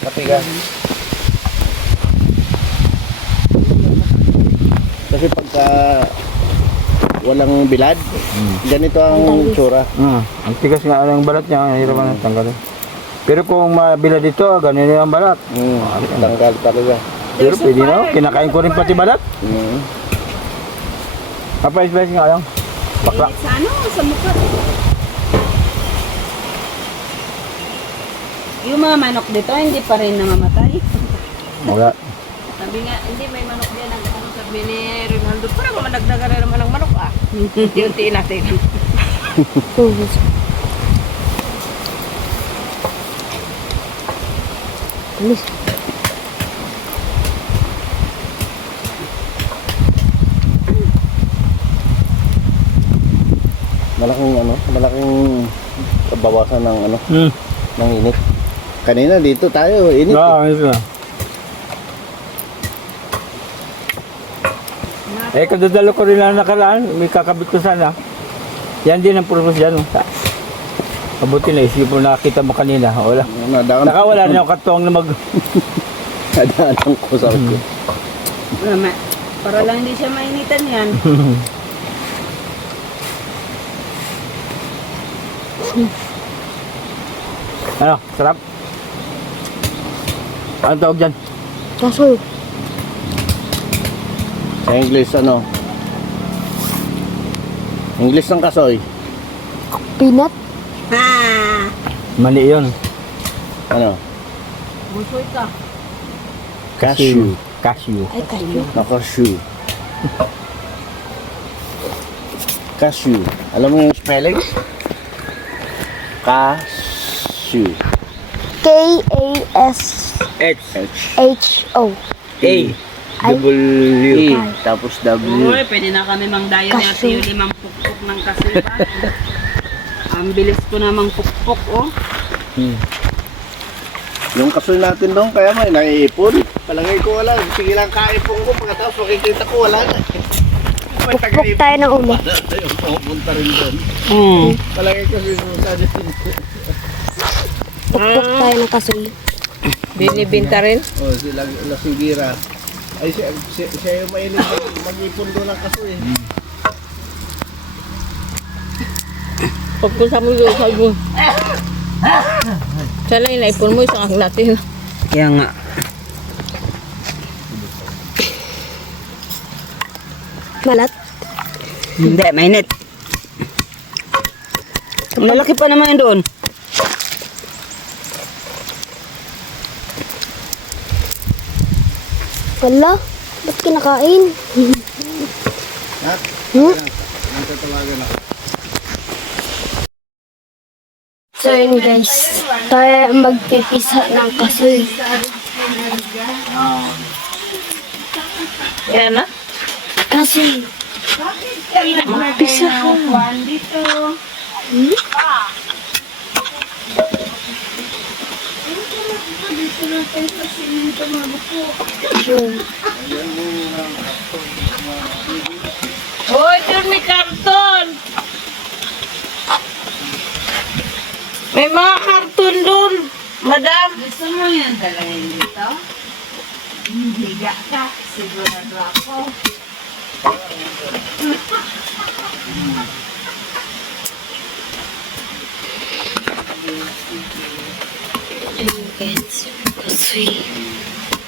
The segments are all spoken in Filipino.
Katigas. Kasi pagka walang bilad, ganito ang tsura. Ang tigas nga ang balat niya, hirapan na tanggalin. Pero kung mabilad ito, ganyan yung balat. Tanggal talaga. Pero pwede na, kinakain ko rin pati balat. Papais-pais nga lang. Bakla. Sa ano? Sa mukha. Yung mga manok dito, hindi pa rin namamatay. Wala. Sabi nga, hindi may manok din. Sabi ni Ronaldo, parang madagdagan na naman ng manok ah. Untiin natin. Malaking bawasan ng ng init. Kanina dito tayo, init. Ito na. Kadadalo ko rin lang nakaraan, may kakabit ko sana. Yan din ang purpose dyan. Mabuti na isip mo, nakakita mo kanina. Wala. Nakawala na yung katuwang na Nadaan ko sa ako. Para lang hindi siya mainitan yan. Ano, sarap? Ano tawag dyan? Kasoy. Sa English English ng kasoy. Peanut. Mali yun. Ano? Busoy ka. Cashew. Cashew. Ay, kayo. Cashew. Cashew. Alam mo yung spelling? Cashew. K-A-S-H-O. A. W. Ay. Tapos W. Uy, pwede na kami mangdayo ni Ate Yuli pukpok ng kasiba. Ang bilis ko namang pukpok, oh. Yung kasoy natin doon, kaya may naiipon. Palagay ko wala. Sige lang kaipon ko. Pagkatapos makikita ko wala na. Pukpok tayo ng ulo. Pupunta rin doon. Palagay ko sinusunod din. Pukpok tayo ng kasoy. Binibinta rin? Oh, sila Lasigira. Ay, siya yung mainit mag-ipon doon ng kasoy. Pagpunta mo doon, sabi mo. Sana yung naipon mo, isang natin. Kaya nga. Malat. Hindi, mainit. Malaki pa naman yun doon. Wala. Ba't kinakain? Nak? Ang tatawagan ako. So yun guys. Tayo magpipisa ng kasoy. Yan na? Kasoy. Magpisa ka. Hoy, doon may karton! May mga karton doon, madam. Gusto mo yan dalawin dito? Higa ka, sigurado ako. Kasoy.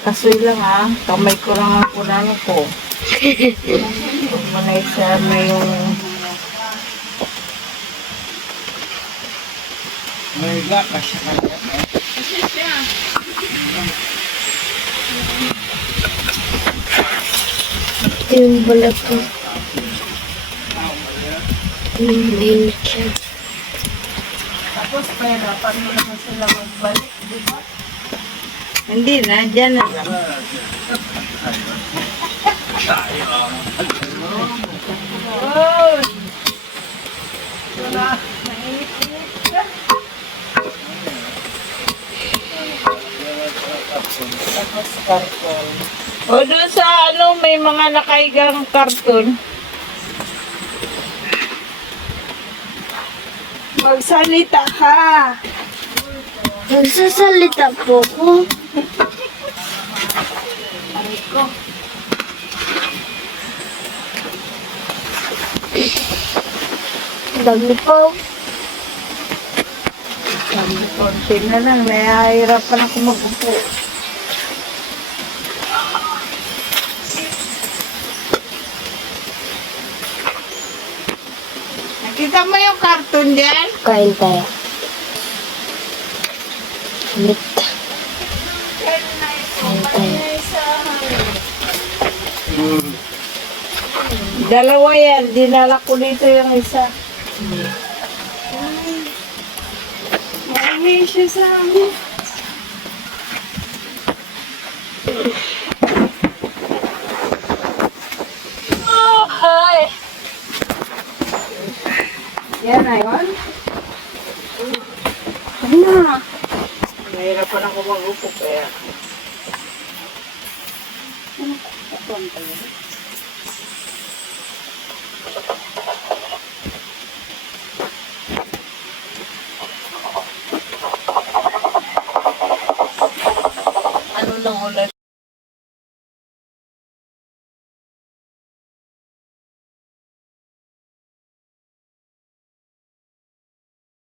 Kasoy lang ha, kamay ko lang ang kunano ko. Huwag mo na isama yung... May lakas siya kanya. Ito yung balat ko. Mainit siya. Tapos pahirapan mo naman sila magbalik, di ba? Hindi na, dyan na lang. Oh! Wala, mainit-init ka. Tapos karton. O doon sa ano, may mga nakaigang karton. Magsalita ka. Nagsasalita po ko. Aray ko. Dami po. Konti na lang, nahihirapan ako mag-upo. Nakita mo yung cartoon dyan? Kain tayo. Ulit. Kain tayo. Dalawa yan, dinala ko dito yung isa. Marami siya sa amin. Oh, hi. Yan na yun. Ano? Nahihirapan ako mag-upo kaya. Ano lang ulit?